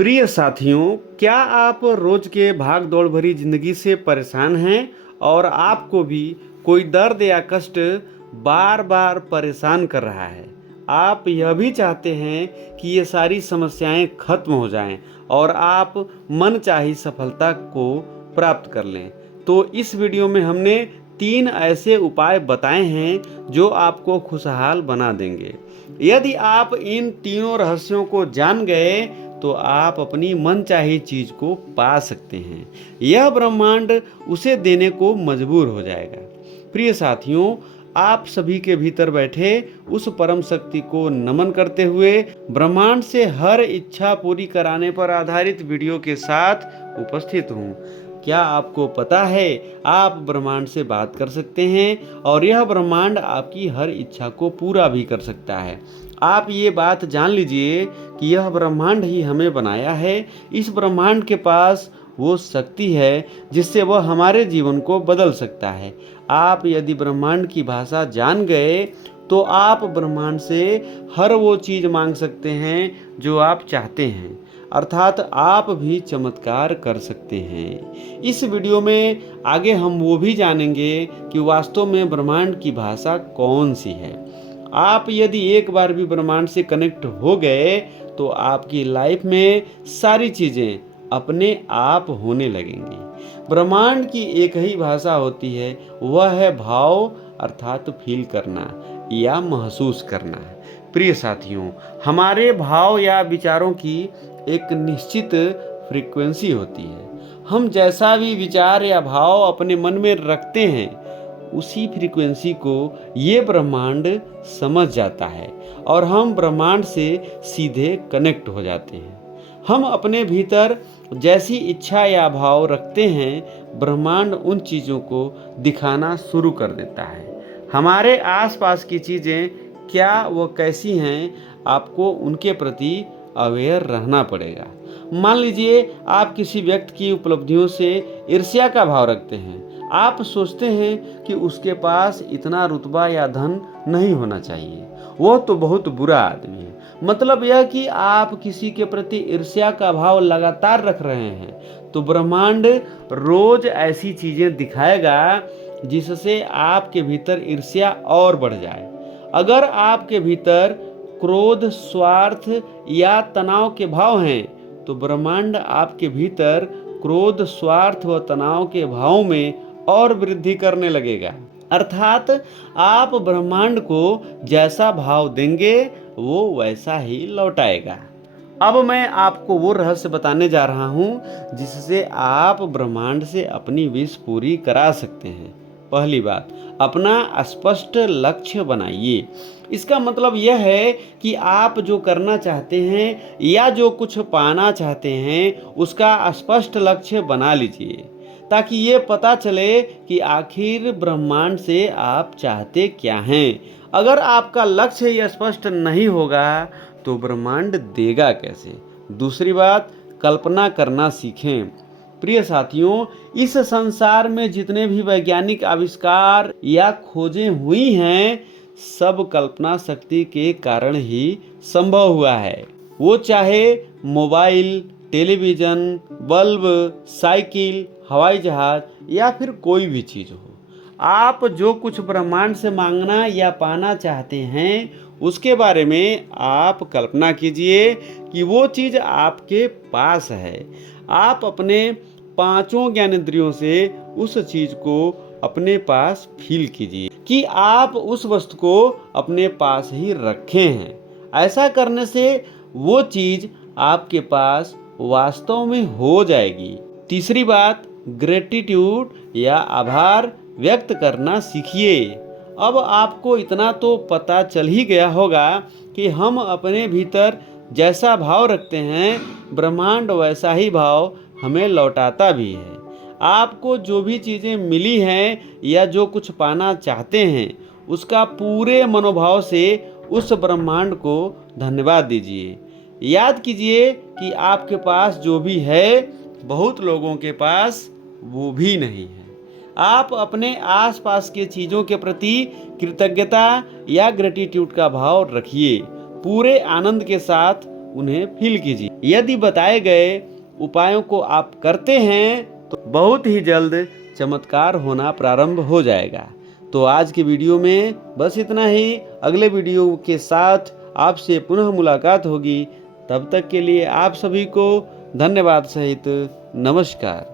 प्रिय साथियों, क्या आप रोज के भाग दौड़ भरी जिंदगी से परेशान हैं और आपको भी कोई दर्द या कष्ट बार बार परेशान कर रहा है। आप यह भी चाहते हैं कि ये सारी समस्याएं खत्म हो जाएं और आप मनचाही सफलता को प्राप्त कर लें। तो इस वीडियो में हमने 3 ऐसे उपाय बताए हैं जो आपको खुशहाल बना देंगे। यदि आप इन तीनों रहस्यों को जान गए तो आप अपनी मनचाही चीज को पा सकते हैं। यह ब्रह्मांड उसे देने को मजबूर हो जाएगा। प्रिय साथियों, आप सभी के भीतर बैठे उस परम शक्ति को नमन करते हुए ब्रह्मांड से हर इच्छा पूरी कराने पर आधारित वीडियो के साथ उपस्थित हूँ। क्या आपको पता है आप ब्रह्मांड से बात कर सकते हैं और यह ब्रह्मांड आपकी हर इच्छा को पूरा भी कर सकता है। आप ये बात जान लीजिए कि यह ब्रह्मांड ही हमें बनाया है। इस ब्रह्मांड के पास वो शक्ति है जिससे वह हमारे जीवन को बदल सकता है। आप यदि ब्रह्मांड की भाषा जान गए तो आप ब्रह्मांड से हर वो चीज़ मांग सकते हैं जो आप चाहते हैं, अर्थात आप भी चमत्कार कर सकते हैं। इस वीडियो में आगे हम वो भी जानेंगे कि वास्तव में ब्रह्मांड की भाषा कौन सी है। आप यदि एक बार भी ब्रह्मांड से कनेक्ट हो गए तो आपकी लाइफ में सारी चीज़ें अपने आप होने लगेंगी। ब्रह्मांड की एक ही भाषा होती है, वह है भाव, अर्थात फील करना या महसूस करना। प्रिय साथियों, हमारे भाव या विचारों की एक निश्चित फ्रीक्वेंसी होती है। हम जैसा भी विचार या भाव अपने मन में रखते हैं उसी फ्रीक्वेंसी को ये ब्रह्मांड समझ जाता है और हम ब्रह्मांड से सीधे कनेक्ट हो जाते हैं। हम अपने भीतर जैसी इच्छा या भाव रखते हैं, ब्रह्मांड उन चीज़ों को दिखाना शुरू कर देता है। हमारे आसपास की चीज़ें क्या वो कैसी हैं, आपको उनके प्रति अवेयर रहना पड़ेगा। मान लीजिए आप किसी व्यक्ति की उपलब्धियों से ईर्ष्या का भाव रखते हैं। आप सोचते हैं कि उसके पास इतना रुतबा या धन नहीं होना चाहिए, वो तो बहुत बुरा आदमी है। मतलब यह कि आप किसी के प्रति ईर्ष्या का भाव लगातार रख रहे हैं तो ब्रह्मांड रोज ऐसी चीजें दिखाएगा जिससे आपके भीतर ईर्ष्या और बढ़ जाए। अगर आपके भीतर क्रोध, स्वार्थ या तनाव के भाव हैं तो ब्रह्मांड आपके भीतर क्रोध, स्वार्थ व तनाव के भाव में और वृद्धि करने लगेगा। अर्थात आप ब्रह्मांड को जैसा भाव देंगे वो वैसा ही लौटाएगा। अब मैं आपको वो रहस्य बताने जा रहा हूँ जिससे आप ब्रह्मांड से अपनी विश पूरी करा सकते हैं। पहली बात, अपना स्पष्ट लक्ष्य बनाइए। इसका मतलब यह है कि आप जो करना चाहते हैं या जो कुछ पाना चाहते हैं उसका स्पष्ट लक्ष्य बना लीजिए ताकि ये पता चले कि आखिर ब्रह्मांड से आप चाहते क्या हैं। अगर आपका लक्ष्य ही स्पष्ट नहीं होगा तो ब्रह्मांड देगा कैसे। दूसरी बात, कल्पना करना सीखें। प्रिय साथियों, इस संसार में जितने भी वैज्ञानिक आविष्कार या खोजें हुई हैं सब कल्पना शक्ति के कारण ही संभव हुआ है। वो चाहे मोबाइल, टेलीविज़न, बल्ब, साइकिल, हवाई जहाज या फिर कोई भी चीज़ हो। आप जो कुछ ब्रह्मांड से मांगना या पाना चाहते हैं उसके बारे में आप कल्पना कीजिए कि वो चीज़ आपके पास है। आप अपने 5 ज्ञानेंद्रियों से उस चीज़ को अपने पास फील कीजिए कि आप उस वस्तु को अपने पास ही रखे हैं। ऐसा करने से वो चीज़ आपके पास वास्तव में हो जाएगी। तीसरी बात, ग्रेटिट्यूड या आभार व्यक्त करना सीखिए। अब आपको इतना तो पता चल ही गया होगा कि हम अपने भीतर जैसा भाव रखते हैं ब्रह्मांड वैसा ही भाव हमें लौटाता भी है। आपको जो भी चीज़ें मिली हैं या जो कुछ पाना चाहते हैं उसका पूरे मनोभाव से उस ब्रह्मांड को धन्यवाद दीजिए। याद कीजिए कि आपके पास जो भी है बहुत लोगों के पास वो भी नहीं है। आप अपने आसपास के चीज़ों के प्रति कृतज्ञता या ग्रेटिट्यूड का भाव रखिए। पूरे आनंद के साथ उन्हें फील कीजिए। यदि बताए गए उपायों को आप करते हैं तो बहुत ही जल्द चमत्कार होना प्रारंभ हो जाएगा। तो आज के वीडियो में बस इतना ही। अगले वीडियो के साथ आपसे पुनः मुलाकात होगी। तब तक के लिए आप सभी को धन्यवाद सहित नमस्कार।